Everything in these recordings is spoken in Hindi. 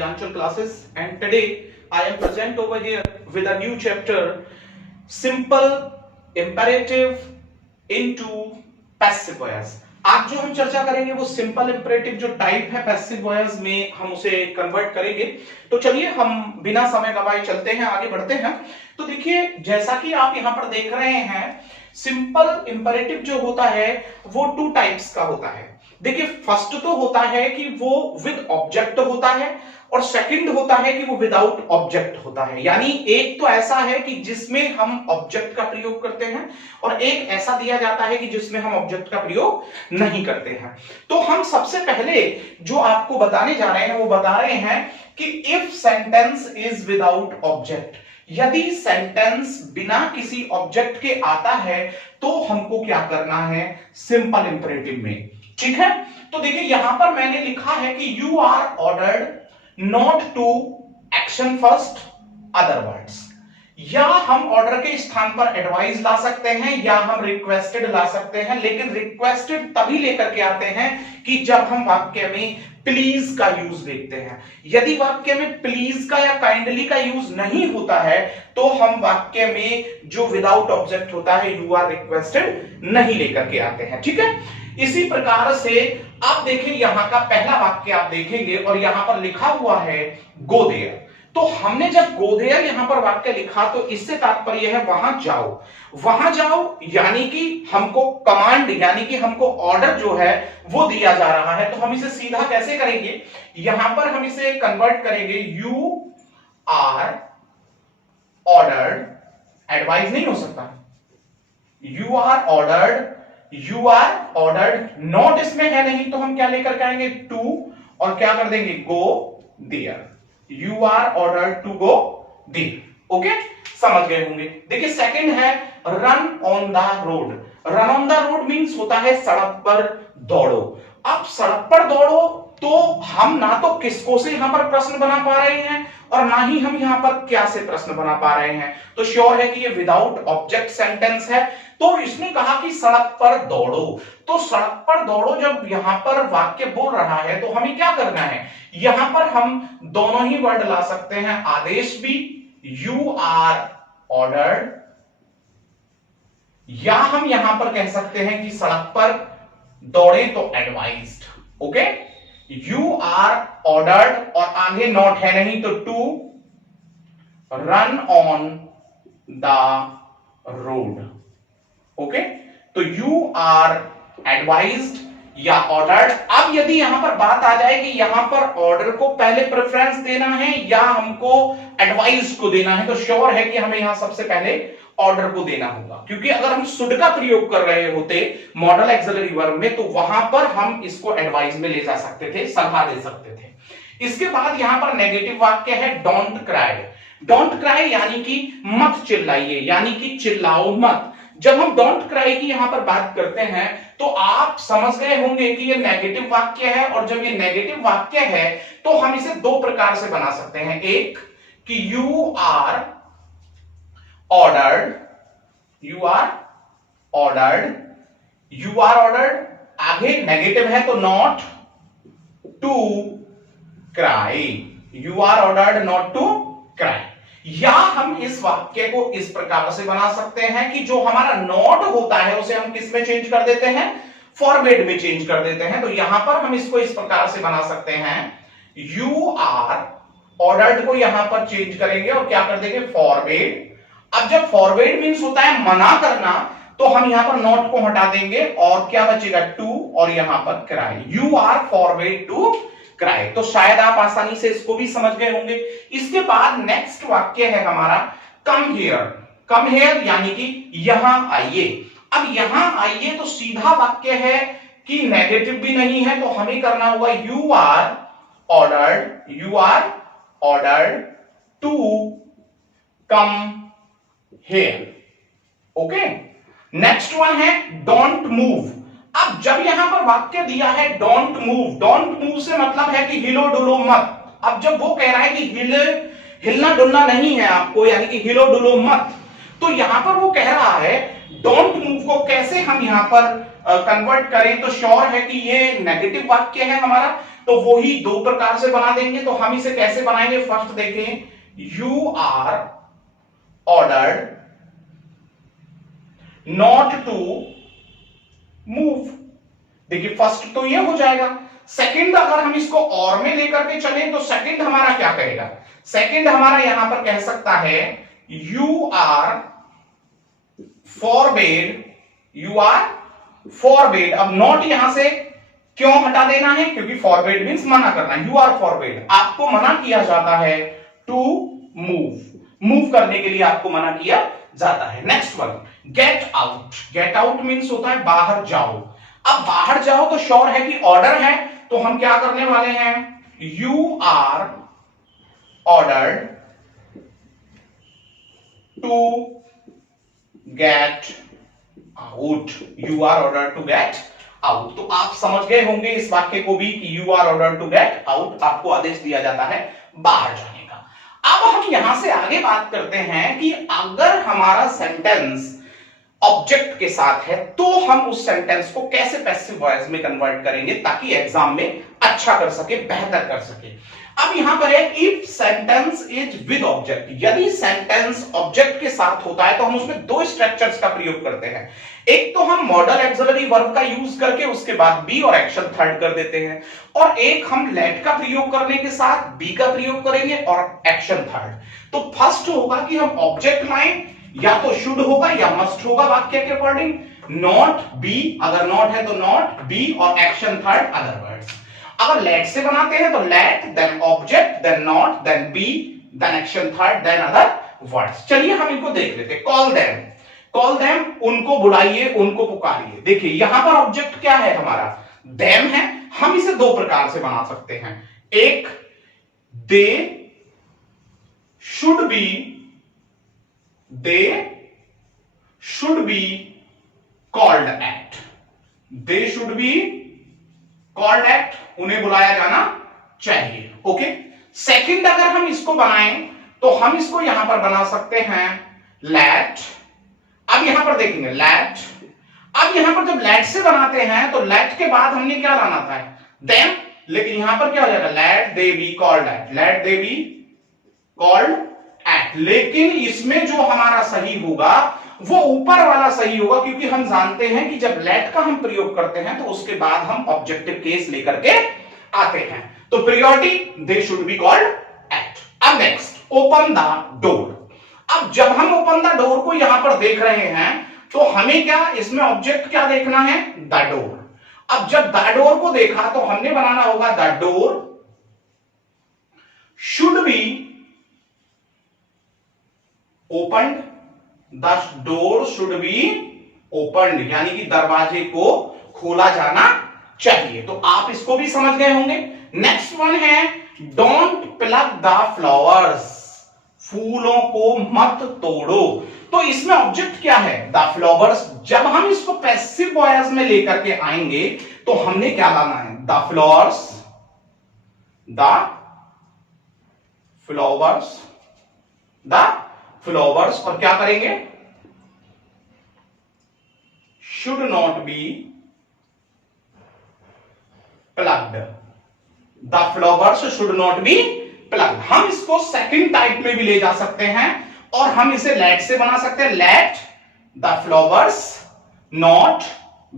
Nilanchal classes, and today I am present over here with a new chapter, simple imperative into passive voice. आज जो हम चर्चा करेंगे वो सिंपल इंपरेटिव जो टाइप है पैसिव वॉयस में हम उसे कन्वर्ट करेंगे। तो चलिए हम बिना समय गवाए चलते हैं, आगे बढ़ते हैं। तो देखिए जैसा कि आप यहां पर देख रहे हैं, सिंपल इंपरेटिव जो होता है वो टू टाइप्स का होता है। देखिए फर्स्ट तो होता है कि वो विद ऑब्जेक्ट होता है और सेकंड होता है कि वो विदाउट ऑब्जेक्ट होता है। यानी एक तो ऐसा है कि जिसमें हम ऑब्जेक्ट का प्रयोग करते हैं और एक ऐसा दिया जाता है कि जिसमें हम ऑब्जेक्ट का प्रयोग नहीं करते हैं। तो हम सबसे पहले जो आपको बताने जा रहे हैं वो बता रहे हैं कि if sentence is without object, यदि सेंटेंस बिना किसी ऑब्जेक्ट के आता है तो हमको क्या करना है सिंपल इंपरेटिव में। ठीक है, तो देखिए यहां पर मैंने लिखा है कि you are ordered not to action first other words, या हम ऑर्डर के स्थान पर एडवाइस ला सकते हैं या हम रिक्वेस्टेड ला सकते हैं, लेकिन रिक्वेस्टेड तभी लेकर के आते हैं कि जब हम वाक्य में प्लीज का यूज देखते हैं। यदि वाक्य में प्लीज का या काइंडली का यूज नहीं होता है तो हम वाक्य में जो विदाउट ऑब्जेक्ट होता है यू आर रिक्वेस्टेड नहीं लेकर के आते हैं। ठीक है, इसी प्रकार से आप देखें यहां का पहला वाक्य आप देखेंगे और यहां पर लिखा हुआ है गो देयर। तो हमने जब गो देयर यहां पर वाक्य लिखा तो इससे तात्पर्य है वहां जाओ। वहां जाओ यानी कि हमको कमांड यानी कि हमको ऑर्डर जो है वो दिया जा रहा है। तो हम इसे सीधा कैसे करेंगे, यहां पर हम इसे कन्वर्ट करेंगे यू आर ऑर्डर्ड, एडवाइस नहीं हो सकता, यू आर ऑर्डर्ड नॉट इसमें है नहीं तो हम क्या लेकर के आएंगे टू और क्या कर देंगे go there, you are ordered to go there. Okay, समझ गए होंगे। देखिए सेकंड है run on the road. Run on the road means होता है सड़क पर दौड़ो। अब सड़क पर दौड़ो तो हम ना तो किसको से यहां पर प्रश्न बना पा रहे हैं और ना ही हम यहां पर क्या से प्रश्न बना पा रहे हैं। तो श्योर है कि ये विदाउट ऑब्जेक्ट सेंटेंस है। तो इसने कहा कि सड़क पर दौड़ो, तो सड़क पर दौड़ो जब यहां पर वाक्य बोल रहा है तो हमें क्या करना है, यहां पर हम दोनों ही वर्ड ला सकते हैं, आदेश भी यू आर ऑर्डर्ड, या हम यहां पर कह सकते हैं कि सड़क पर दौड़े तो advised. Okay, you are ordered और आगे नॉट है नहीं तो to run on the road. Okay, तो यू आर एडवाइज्ड या ऑर्डर्ड। अब यदि यहां पर बात आ जाए कि यहां पर ऑर्डर को पहले प्रेफरेंस देना है या हमको एडवाइस को देना है, तो श्योर है कि हमें यहां सबसे पहले ऑर्डर को देना होगा, क्योंकि अगर हम शुड का प्रयोग कर रहे होते मॉडल एक्सिलरी वर्ब में तो वहां पर हम इसको एडवाइस में ले जा सकते थे, सलाह दे सकते थे। इसके बाद यहां पर नेगेटिव वाक्य है डोंट क्राई। डोंट क्राई यानी कि मत चिल्लाइए, यानी कि चिल्लाओ मत। जब हम डोंट क्राई की यहां पर बात करते हैं तो आप समझ गए होंगे कि ये नेगेटिव वाक्य है, और जब ये नेगेटिव वाक्य है तो हम इसे दो प्रकार से बना सकते हैं। एक कि you are ordered, you are ordered, आगे नेगेटिव है तो not to cry, you are ordered not to cry. या हम इस वाक्य को इस प्रकार से बना सकते हैं कि जो हमारा नॉट होता है उसे हम किस में चेंज कर देते हैं, फॉरवर्ड में चेंज कर देते हैं। तो यहां पर हम इसको इस प्रकार से बना सकते हैं, यू आर ऑर्डर्ड को यहां पर चेंज करेंगे और क्या कर देंगे फॉरवर्ड। अब जब फॉरवर्ड मींस होता है मना करना तो हम यहां पर नॉट को हटा देंगे और क्या बचेगा टू और यहां पर cry, you are forward to cry. तो शायद आप आसानी से इसको भी समझ गए होंगे। इसके बाद नेक्स्ट वाक्य है हमारा कम हियर। कम हियर यानी कि यहां आइए। अब यहां आइए तो सीधा वाक्य है कि नेगेटिव भी नहीं है, तो हमें करना होगा you are ordered to come here. Okay, next one है डोंट मूव। अब जब यहां पर वाक्य दिया है डोंट मूव से मतलब है कि हिलो डुलो मत। अब जब वो कह रहा है कि हिलना डुलना नहीं है आपको, यानी कि हिलो डुलो मत, तो यहां पर वो कह रहा है डोंट मूव को कैसे हम यहां पर कन्वर्ट करें। तो श्योर है कि ये नेगेटिव वाक्य है हमारा, तो वो ही दो प्रकार से बना देंगे। तो हम इसे कैसे बनाएंगे, फर्स्ट देखें, you are ordered not to move. देखिए फर्स्ट तो ये हो जाएगा। सेकंड अगर हम इसको और में लेकर के चलें तो सेकंड हमारा क्या कहेगा, सेकंड हमारा यहां पर कह सकता है you are forbade, you are forbade. अब नॉट यहां से क्यों हटा देना है, क्योंकि फॉरबेड मींस मना करना। यू आर फॉरबेड, आपको मना किया जाता है टू मूव, मूव करने के लिए आपको मना किया जाता है। Next one, get out. Get out means होता है बाहर जाओ। अब बाहर जाओ तो श्योर है कि ऑर्डर है, तो हम क्या करने वाले हैं, you are ordered to get out, you are ordered to get out. तो आप समझ गए होंगे इस वाक्य को भी कि you are ordered to get out, आपको आदेश दिया जाता है बाहर जाने का। अब हम यहां से आगे बात करते हैं कि अगर हमारा सेंटेंस ऑब्जेक्ट के साथ है तो हम उस सेंटेंस को कैसे पैसिव वॉइस में कन्वर्ट करेंगे ताकि एग्जाम में अच्छा कर सके, बेहतर कर सके। अब यहां पर है if sentence is with object. यदि सेंटेंस ऑब्जेक्ट के साथ होता है तो हम उसमें दो स्ट्रक्चर्स का प्रयोग करते हैं। एक तो हम मॉडल एक्सिलरी वर्ब का यूज करके उसके बाद बी और एक्शन थर्ड कर देते हैं, और एक हम लेट का प्रयोग करने के साथ बी का प्रयोग करेंगे और एक्शन थर्ड। तो फर्स्ट होगा कि हम ऑब्जेक्ट लाएं, या तो शुड होगा या मस्ट होगा वाक्य के अकॉर्डिंग, नॉट बी, अगर नॉट है तो नॉट बी और एक्शन थर्ड अदर वर्ड्स। अगर लेट से बनाते हैं तो let then object then not then be then action third then other words. चलिए हम इनको देख लेते हैं। कॉल देम, कॉल देम, उनको बुलाइए, उनको पुकारिए। देखिए यहां पर ऑब्जेक्ट क्या है हमारा, देम है। हम इसे दो प्रकार से बना सकते हैं, एक they should be, they should be called eight, they should be called eight, उन्हें बुलाया जाना चाहिए। ओके। सेकंड अगर हम इसको बनाएं तो हम इसको यहां पर बना सकते हैं लेट। अब यहां पर देखेंगे लेट, अब यहां पर जब लेट से बनाते हैं तो लेट के बाद हमने क्या लाना था, देम, लेकिन यहां पर क्या हो जाएगा, let they be called at, let they be called at. लेकिन इसमें जो हमारा सही होगा वो ऊपर वाला सही होगा, क्योंकि हम जानते हैं कि जब लेट का हम प्रयोग करते हैं तो उसके बाद हम ऑब्जेक्टिव केस लेकर के आते हैं। तो priority they should be called eight. अब नेक्स्ट ओपन द डोर। अब जब हम ओपन द डोर को यहां पर देख रहे हैं तो हमें क्या इसमें ऑब्जेक्ट क्या देखना है, द डोर। अब जब द डोर को देखा तो हमने बनाना होगा the door should be opened, the door should be opened, यानी कि दरवाजे को खोला जाना चाहिए। तो आप इसको भी समझ गए होंगे। नेक्स्ट वन है डोंट प्लग द फ्लावर्स, फूलों को मत तोड़ो। तो इसमें ऑब्जेक्ट क्या है, द फ्लावर्स। जब हम इसको पैसिव वॉइस में लेकर के आएंगे तो हमने क्या लाना है, the flowers, the flowers, the flowers, और क्या करेंगे, should not be plugged, the flowers should not be plugged. हम इसको सेकंड टाइप में भी ले जा सकते हैं और हम इसे लेट से बना सकते हैं, let the flowers not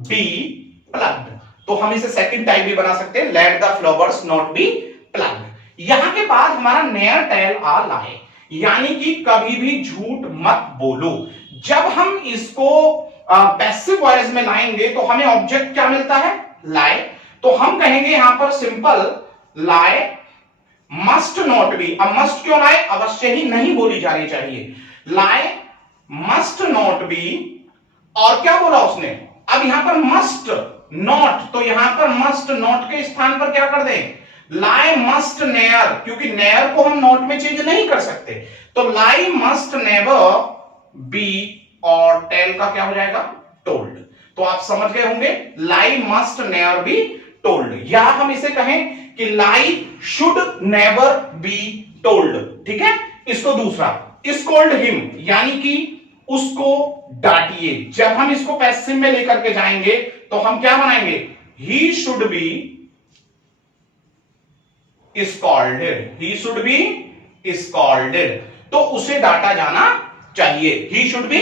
be plugged. तो हम इसे सेकंड टाइप भी बना सकते हैं, let the flowers not be plugged. यहां के बाद हमारा नेयर टेल आ लाए, यानी कि कभी भी झूठ मत बोलो। जब हम इसको पैसिव वॉइस में लाएंगे तो हमें ऑब्जेक्ट क्या मिलता है, लाई। तो हम कहेंगे यहां पर simple lie must not be. अब मस्ट क्यों लाए, अवश्य ही नहीं बोली जानी चाहिए, लाई मस्ट नॉट बी। और क्या बोला उसने, अब यहां पर मस्ट नॉट, तो यहां पर मस्ट नॉट के स्थान पर क्या कर दें, लाई मस्ट नेयर, क्योंकि नेयर को हम नॉट में चेंज नहीं कर सकते। तो लाई मस्ट नेवर बी, और टेल का क्या हो जाएगा, टोल्ड। तो आप समझ गए होंगे, लाई मस्ट नेवर बी टोल्ड, या हम इसे कहें कि लाई शुड नेवर बी टोल्ड। ठीक है। इसको दूसरा स्कोल्ड हिम, यानी कि उसको डांटिए। जब हम इसको पैसिव में लेकर के जाएंगे तो हम क्या बनाएंगे, he should be scolded, he should be scolded, तो उसे डांटा जाना चाहिए, ही शुड बी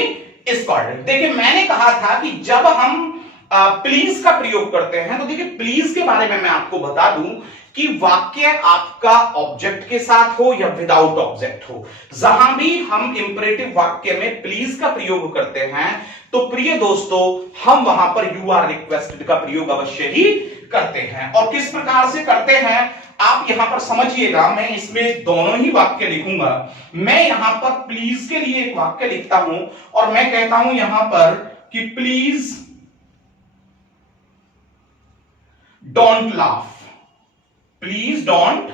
स्कॉल्डेड। देखिए मैंने कहा था कि जब हम प्लीज का प्रयोग करते हैं तो देखिए प्लीज के बारे में मैं आपको बता दूं कि वाक्य आपका ऑब्जेक्ट के साथ हो या विदाउट ऑब्जेक्ट हो, जहां भी हम इंपरेटिव वाक्य में प्लीज का प्रयोग करते हैं तो प्रिय दोस्तों हम वहां पर यू आर रिक्वेस्टेड का प्रयोग अवश्य ही करते हैं। और किस प्रकार से करते हैं आप यहां पर समझिएगा, मैं इसमें दोनों ही वाक्य लिखूंगा। मैं यहां पर प्लीज के लिए एक वाक्य लिखता हूं और मैं कहता हूं यहां पर कि please don't laugh, please don't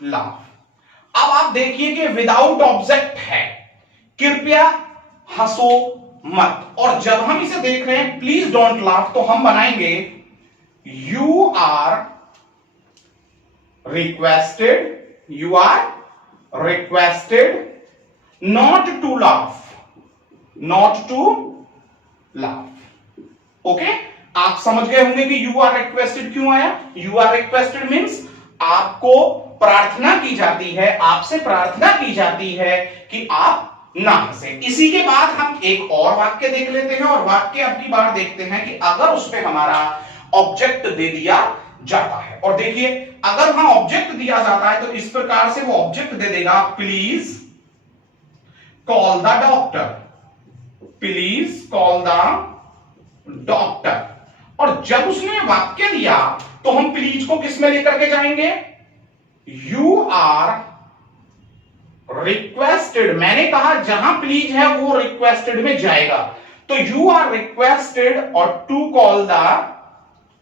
laugh. अब आप देखिए कि विदाउट ऑब्जेक्ट है, कृपया हंसो मत, और जब हम इसे देख रहे हैं प्लीज डोंट लाफ तो हम बनाएंगे you are requested, you are requested not to laugh, not to laugh. Okay, आप समझ गए होंगे कि यू आर रिक्वेस्टेड क्यों आया। यू आर रिक्वेस्टेड मींस आपको प्रार्थना की जाती है, आपसे प्रार्थना की जाती है कि आप ना हंसे। इसी के बाद हम एक और वाक्य देख लेते हैं और वाक्य अब की बार देखते हैं कि अगर उसमें हमारा ऑब्जेक्ट दे दिया जाता है, और देखिए अगर वहां ऑब्जेक्ट दिया जाता है तो इस प्रकार से वो ऑब्जेक्ट दे देगा please call the doctor, please call the doctor. और जब उसने वाक्य दिया तो हम प्लीज को किस में लेकर के जाएंगे, यू आर रिक्वेस्टेड। मैंने कहा जहां प्लीज है वो रिक्वेस्टेड में जाएगा, तो यू आर रिक्वेस्टेड और टू कॉल द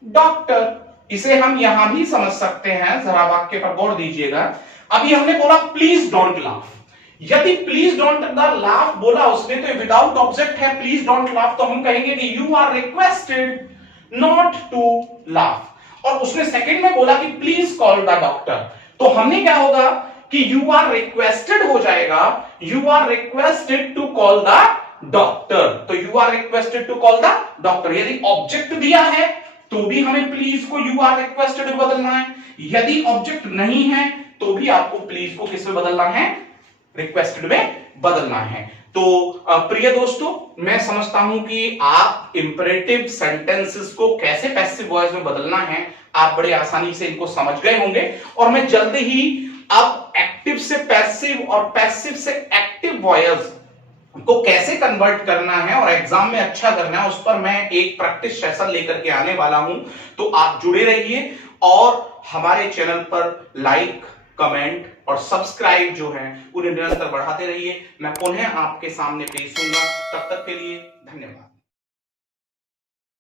डॉक्टर। इसे हम यहां भी समझ सकते हैं, जरा वाक्य पर गौर दीजिएगा। अभी हमने बोला प्लीज डोंट लाफ, यदि प्लीज डोंट द लाफ बोला उसने तो विदाउट ऑब्जेक्ट है प्लीज डोंट लाफ, तो हम कहेंगे कि you are requested not to laugh. और उसने सेकंड में बोला कि प्लीज कॉल द डॉक्टर, तो हमने क्या होगा कि यू आर रिक्वेस्टेड हो जाएगा you are requested to call the doctor, तो you are requested to call the doctor. यदि ऑब्जेक्ट दिया है तो भी हमें प्लीज को यू आर रिक्वेस्टेड में बदलना है, यदि ऑब्जेक्ट नहीं है तो भी आपको प्लीज को किस में बदलना है, रिक्वेस्टेड में बदलना है। तो प्रिय दोस्तों मैं समझता हूं कि आप इंपरेटिव सेंटेंसेस को कैसे पैसिव वॉइस में बदलना है आप बड़े आसानी से इनको समझ गए होंगे, और मैं जल्द ही अब एक्टिव से पैसिव और पैसिव से एक्टिव वॉइस को कैसे कन्वर्ट करना है और एग्जाम में अच्छा करना है उस पर मैं एक प्रैक्टिस सेशन लेकर के आने वाला हूं। तो आप जुड़े रहिए और हमारे चैनल पर लाइक, कमेंट और सब्सक्राइब जो है उन्हें निरंतर बढ़ाते रहिए। मैं पुनः आपके सामने पेश होऊंगा, तब तक के लिए धन्यवाद।